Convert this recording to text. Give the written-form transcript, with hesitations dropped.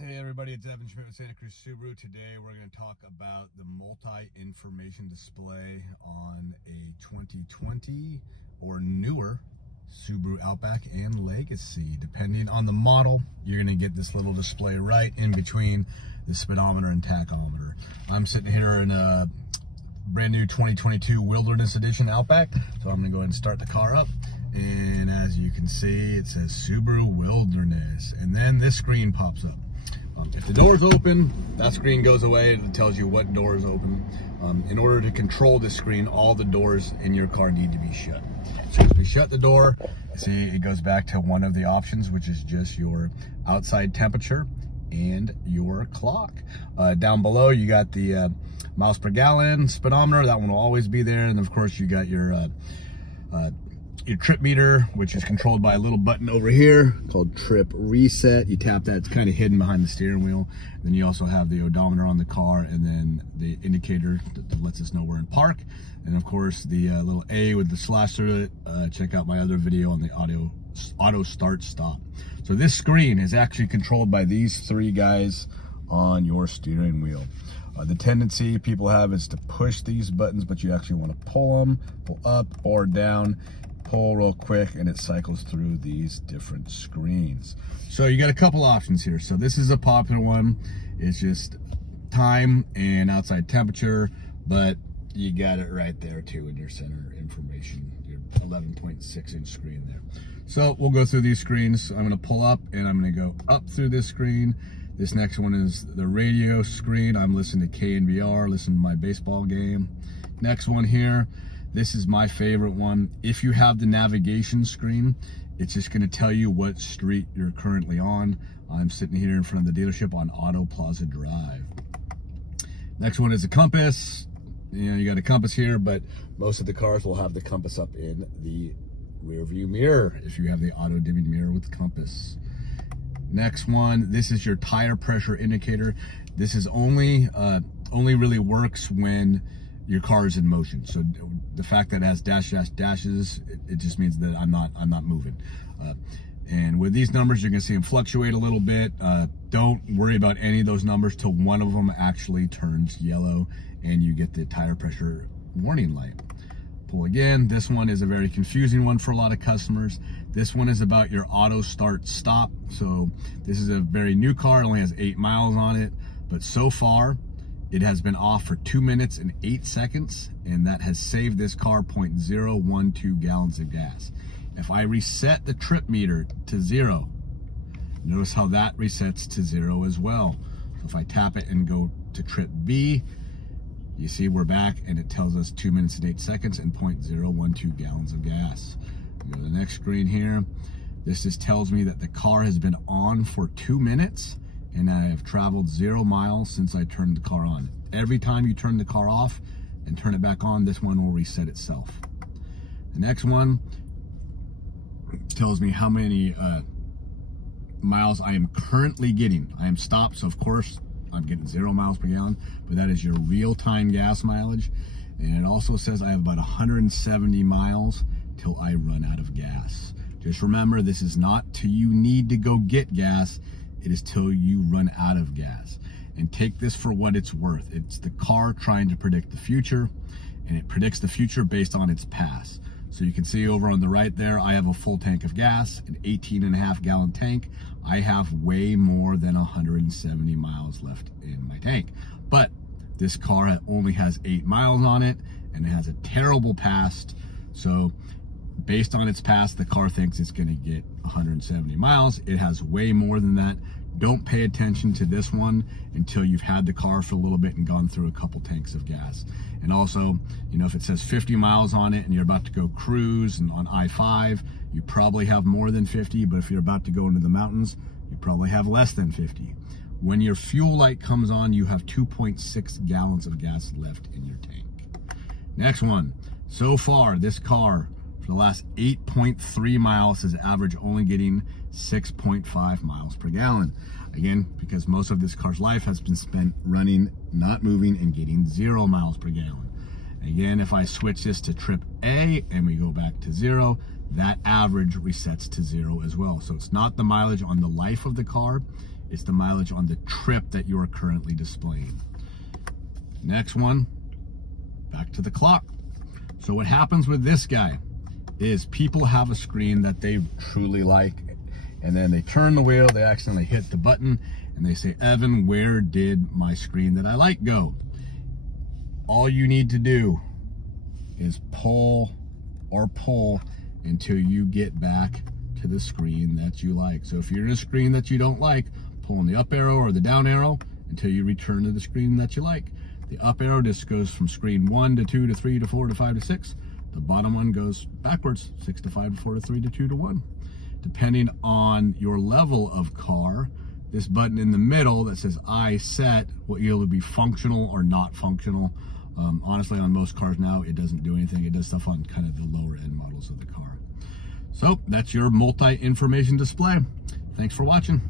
Hey everybody, it's Evan Schmidt with Santa Cruz Subaru. Today we're going to talk about the multi-information display on a 2020 or newer Subaru Outback and Legacy. Depending on the model, you're going to get this little display right in between the speedometer and tachometer. I'm sitting here in a brand new 2022 Wilderness Edition Outback, so I'm going to go ahead and start the car up. And as you can see, it says Subaru Wilderness, and then this screen pops up. If the door's open, that screen goes away and it tells you what door is open. In order to control this screen, all the doors in your car need to be shut. As soon as we shut the door, see, it goes back to one of the options, which is just your outside temperature and your clock. Down below, you got the miles per gallon speedometer. That one will always be there. And of course, you got your trip meter, which is controlled by a little button over here called trip reset. You tap that, it's kind of hidden behind the steering wheel. Then you also have the odometer on the car, and then the indicator that lets us know we're in park. And of course the little A with the slash through it. Check out my other video on the auto start stop. So this screen is actually controlled by these three guys on your steering wheel. The tendency people have is to push these buttons, but you actually want to pull them, pull up or down. Pull real quick, and it cycles through these different screens. So you got a couple options here. So this is a popular one. It's just time and outside temperature, but you got it right there too in your center information, your 11.6 inch screen there. So we'll go through these screens. I'm going to pull up and I'm going to go up through this screen. This next one is the radio screen. I'm listening to KNBR, listening to my baseball game. Next one here. This is my favorite one. If you have the navigation screen, it's just going to tell you what street you're currently on. I'm sitting here in front of the dealership on Auto Plaza Drive. Next one is a compass. You know, you got a compass here, but most of the cars will have the compass up in the rear view mirror if you have the auto dimming mirror with the compass. Next one, this is your tire pressure indicator. This is only really works when your car is in motion. So the fact that it has dashes, it just means that I'm not moving. And with these numbers, you're gonna see them fluctuate a little bit. Don't worry about any of those numbers till one of them actually turns yellow and you get the tire pressure warning light. Pull again. This one is a very confusing one for a lot of customers. This one is about your auto start stop. So this is a very new car. It only has 8 miles on it, but so far, it has been off for 2 minutes and 8 seconds, and that has saved this car 0.012 gallons of gas. If I reset the trip meter to 0, notice how that resets to 0 as well. So if I tap it and go to trip B, you see we're back, and it tells us 2 minutes and 8 seconds and 0.012 gallons of gas. Go to the next screen here. This just tells me that the car has been on for 2 minutes, and I have traveled 0 miles since I turned the car on. Every time you turn the car off and turn it back on, this one will reset itself. The next one tells me how many miles I am currently getting. I am stopped, so of course I'm getting 0 miles per gallon, but that is your real-time gas mileage. And it also says I have about 170 miles till I run out of gas. Just remember, this is not till you need to go get gas. It is till you run out of gas. And take this for what it's worth. It's the car trying to predict the future, and it predicts the future based on its past. So you can see over on the right there, I have a full tank of gas, an 18.5 gallon tank. I have way more than 170 miles left in my tank. But this car only has 8 miles on it, and it has a terrible past. So based on its past, the car thinks it's going to get 170 miles. It has way more than that. Don't pay attention to this one until you've had the car for a little bit and gone through a couple tanks of gas. And also, you know, if it says 50 miles on it and you're about to go cruise and on I-5, you probably have more than 50, but if you're about to go into the mountains, you probably have less than 50. When your fuel light comes on, you have 2.6 gallons of gas left in your tank. Next one. So far, this car, for the last 8.3 miles, is average only getting 6.5 miles per gallon. Again, because most of this car's life has been spent running, not moving, and getting 0 miles per gallon. Again, if I switch this to trip A and we go back to 0, that average resets to 0 as well. So it's not the mileage on the life of the car, It's the mileage on the trip that you are currently displaying. Next one, back to the clock. So what happens with this guy is people have a screen that they truly like, and then they turn the wheel, they accidentally hit the button, and they say, Evan, where did my screen that I like go? All you need to do is pull until you get back to the screen that you like. So if you're in a screen that you don't like, pull on the up arrow or the down arrow until you return to the screen that you like. The up arrow just goes from screen 1 to 2 to 3 to 4 to 5 to 6. The bottom one goes backwards, 6 to 5 to 4 to 3 to 2 to 1. Depending on your level of car, this button in the middle that says I set will either be functional or not functional. Honestly, on most cars now, it doesn't do anything. It does stuff on kind of the lower end models of the car. So that's your multi-information display. Thanks for watching.